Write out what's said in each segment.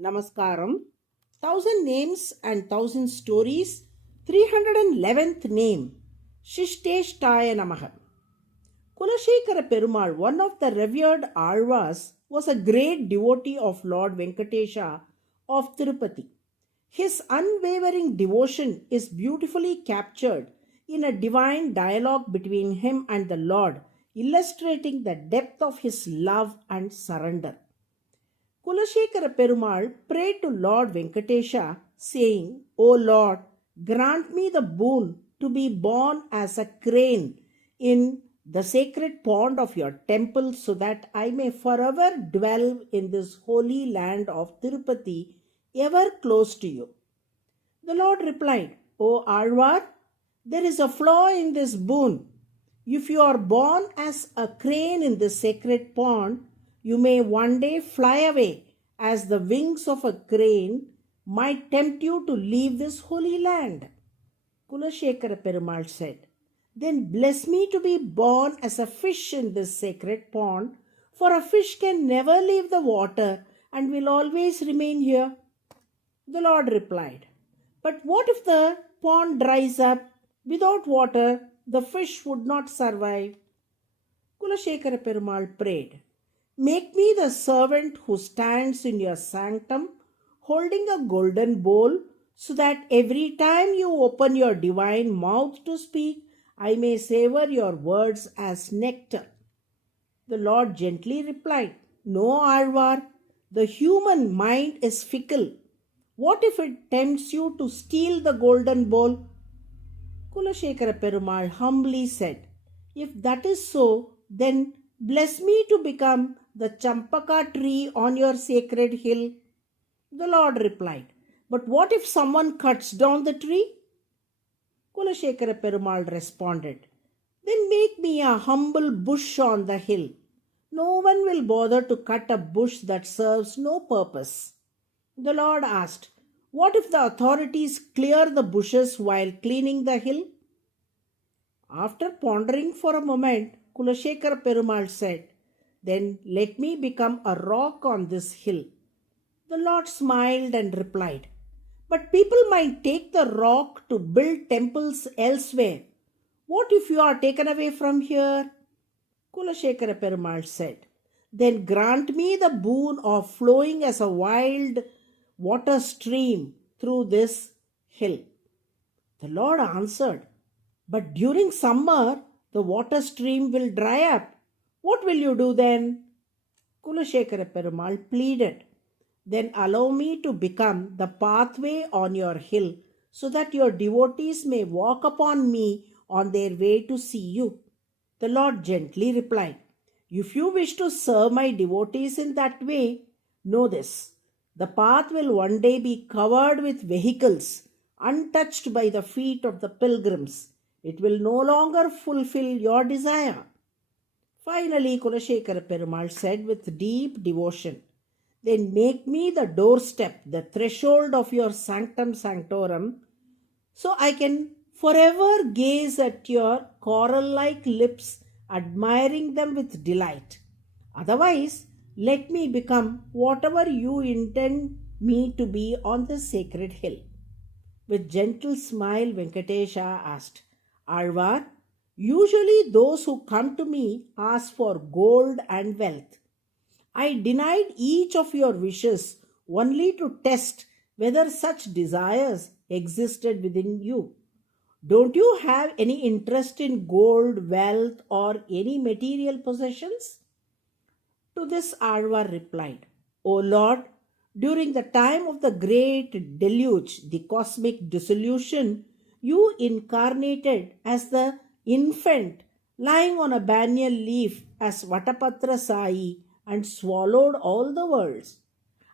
Namaskaram. Thousand names and thousand stories. 311th name. SHISHTESHTAAYA NAMAH. Kulashekara Perumal, one of the revered Alvas, was a great devotee of Lord Venkatesha of Tirupati. His unwavering devotion is beautifully captured in a divine dialogue between him and the Lord, illustrating the depth of his love and surrender. Kulashekara Perumal prayed to Lord Venkatesha, saying, O Lord, grant me the boon to be born as a crane in the sacred pond of your temple so that I may forever dwell in this holy land of Tirupati, ever close to you. The Lord replied, O Alvar, there is a flaw in this boon. If you are born as a crane in this sacred pond, you may one day fly away, as the wings of a crane might tempt you to leave this holy land. Kulashekara Perumal said, Then bless me to be born as a fish in this sacred pond, for a fish can never leave the water and will always remain here. The Lord replied, But what if the pond dries up? Without water, the fish would not survive. Kulashekara Perumal prayed, Make me the servant who stands in your sanctum, holding a golden bowl, so that every time you open your divine mouth to speak, I may savor your words as nectar. The Lord gently replied, No, Alvar, the human mind is fickle. What if it tempts you to steal the golden bowl? Kulashekara Perumal humbly said, If that is so, then bless me to become the champaka tree on your sacred hill. The Lord replied, But what if someone cuts down the tree? Kulashekara Perumal responded, Then make me a humble bush on the hill. No one will bother to cut a bush that serves no purpose. The Lord asked, What if the authorities clear the bushes while cleaning the hill? After pondering for a moment, Kulashekara Perumal said, Then let me become a rock on this hill. The Lord smiled and replied, But people might take the rock to build temples elsewhere. What if you are taken away from here? Kulashekara Perumal said, Then grant me the boon of flowing as a wild water stream through this hill. The Lord answered, But during summer, the water stream will dry up. What will you do then? Kulashekara Perumal pleaded, Then allow me to become the pathway on your hill, so that your devotees may walk upon me on their way to see you. The Lord gently replied, If you wish to serve my devotees in that way, know this. The path will one day be covered with vehicles, untouched by the feet of the pilgrims. It will no longer fulfill your desire. Finally, Kulashekara Perumal said with deep devotion, Then make me the doorstep, the threshold of your sanctum sanctorum, so I can forever gaze at your coral-like lips, admiring them with delight. Otherwise, let me become whatever you intend me to be on this sacred hill. With gentle smile, Venkatesha asked, Alvar, usually those who come to me ask for gold and wealth. I denied each of your wishes only to test whether such desires existed within you. Don't you have any interest in gold, wealth, or any material possessions? To this Alvar replied, O Lord, during the time of the great deluge, the cosmic dissolution, you incarnated as the infant lying on a banyan leaf as Vatapatra Sai and swallowed all the worlds.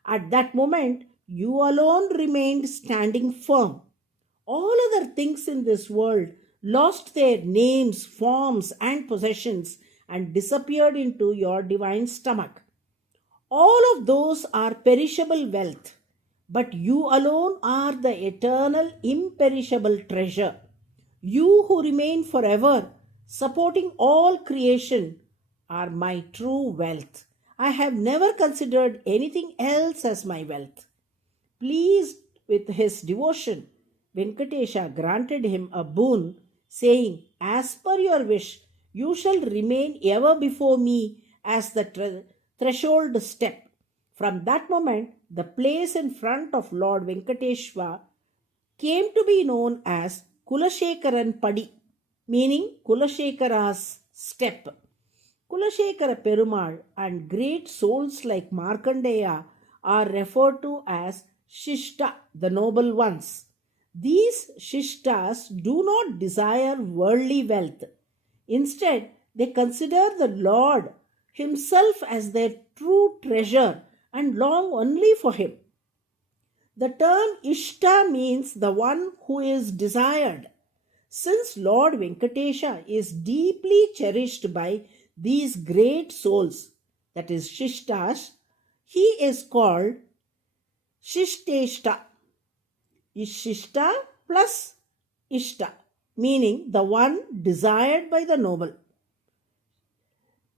At that moment, you alone remained standing firm. All other things in this world lost their names, forms, and possessions and disappeared into your divine stomach. All of those are perishable wealth, but you alone are the eternal, imperishable treasure. You who remain forever, supporting all creation, are my true wealth. I have never considered anything else as my wealth. Pleased with his devotion, Venkatesha granted him a boon, saying, "As per your wish, you shall remain ever before me as the threshold step." From that moment, the place in front of Lord Venkateshwar came to be known as Kulashekaran Padi, meaning Kulashekara's step. Kulashekara Perumal and great souls like Markandeya are referred to as Shishta, the noble ones. These Shishtas do not desire worldly wealth. Instead, they consider the Lord Himself as their true treasure and long only for Him. The term Ishta means the one who is desired. Since Lord Venkatesha is deeply cherished by these great souls, that is Shishtas, he is called SHISHTESHTA. Shishta plus Ishta, meaning the one desired by the noble.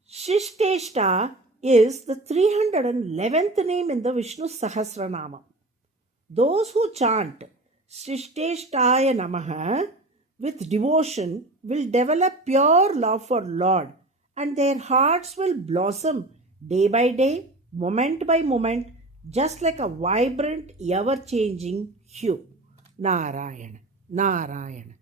SHISHTESHTA is the 311th name in the Vishnu Sahasranama. Those who chant SHISHTESHTAAYA NAMAH with devotion will develop pure love for Lord, and their hearts will blossom day by day, moment by moment, just like a vibrant, ever-changing hue. Narayana, Narayana.